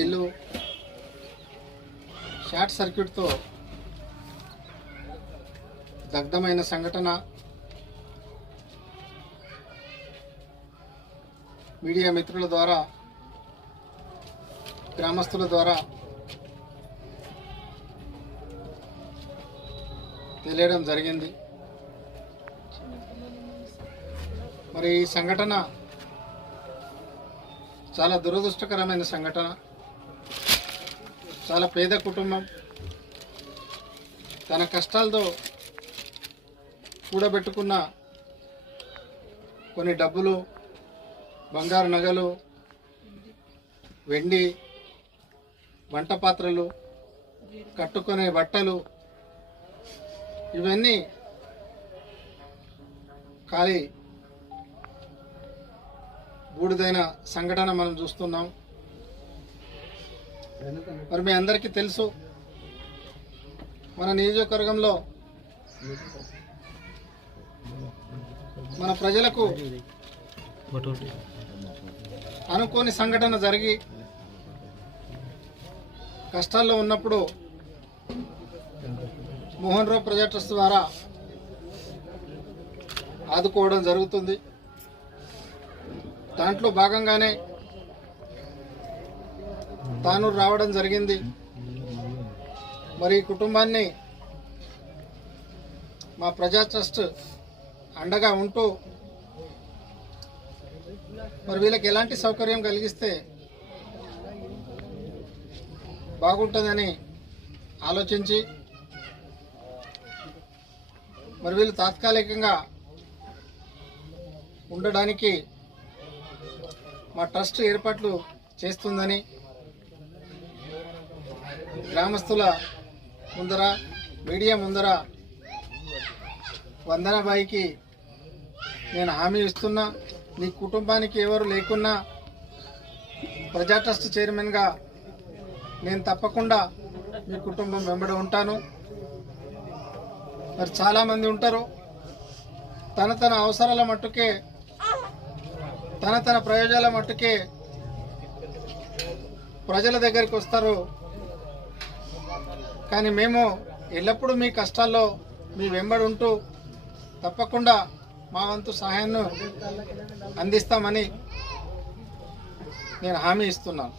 ఇల్లు. షార్ట్ సర్క్యూట్తో దగ్ధమైన సంఘటన. మీడియా మిత్రుల ద్వారా గ్రామస్తుల ద్వారా తెలియడం జరిగింది. మరి ఈ సంఘటన చాలా దురదృష్టకరమైన సంఘటన. చాలా పేద కుటుంబం. తన కష్టాలతో కూడబెట్టుకున్న కొన్ని డబ్బులు బంగారు నగలు వెండి వంట పాత్రలు కట్టుకునే బట్టలు ఇవన్నీ ఖాళీ బూడిదైన సంఘటన మనం చూస్తున్నాం. మరి మీ అందరికీ తెలుసు మన నియోజకవర్గంలో మన ప్రజలకు అనుకోని సంఘటన జరిగి కష్టాల్లో ఉన్నప్పుడు మోహన్ రావు ప్రజా ట్రస్ట్ ద్వారా ఆదుకోవడం జరుగుతుంది. దాంట్లో భాగంగానే తాను రావడం జరిగింది. మరి ఈ కుటుంబాన్ని మా ప్రజా ట్రస్ట్ అండగా ఉంటూ మరి వీళ్ళకి ఎలాంటి సౌకర్యం కలిగిస్తే బాగుంటుందని ఆలోచించి మరి వీళ్ళు తాత్కాలికంగా ఉండడానికి మా ట్రస్ట్ ఏర్పాట్లు చేస్తుందని గ్రామస్తుల ముందర మీడియా ముందర వందనబాయికి నేను హామీ ఇస్తున్నా. మీ కుటుంబానికి ఎవరు లేకున్నా ప్రజా ట్రస్ట్ చైర్మన్గా నేను తప్పకుండా మీ కుటుంబం వెంబడి ఉంటాను. మరి చాలామంది ఉంటారు. తన తన అవసరాల మట్టుకే తన తన ప్రయోజనాల మట్టుకే ప్రజల దగ్గరికి వస్తారు. కానీ మేము ఎల్లప్పుడూ మీ కష్టాల్లో మీ వెంబడి ఉంటూ తప్పకుండా మా వంతు సహాయాన్ని అందిస్తామని నేను హామీ ఇస్తున్నాను.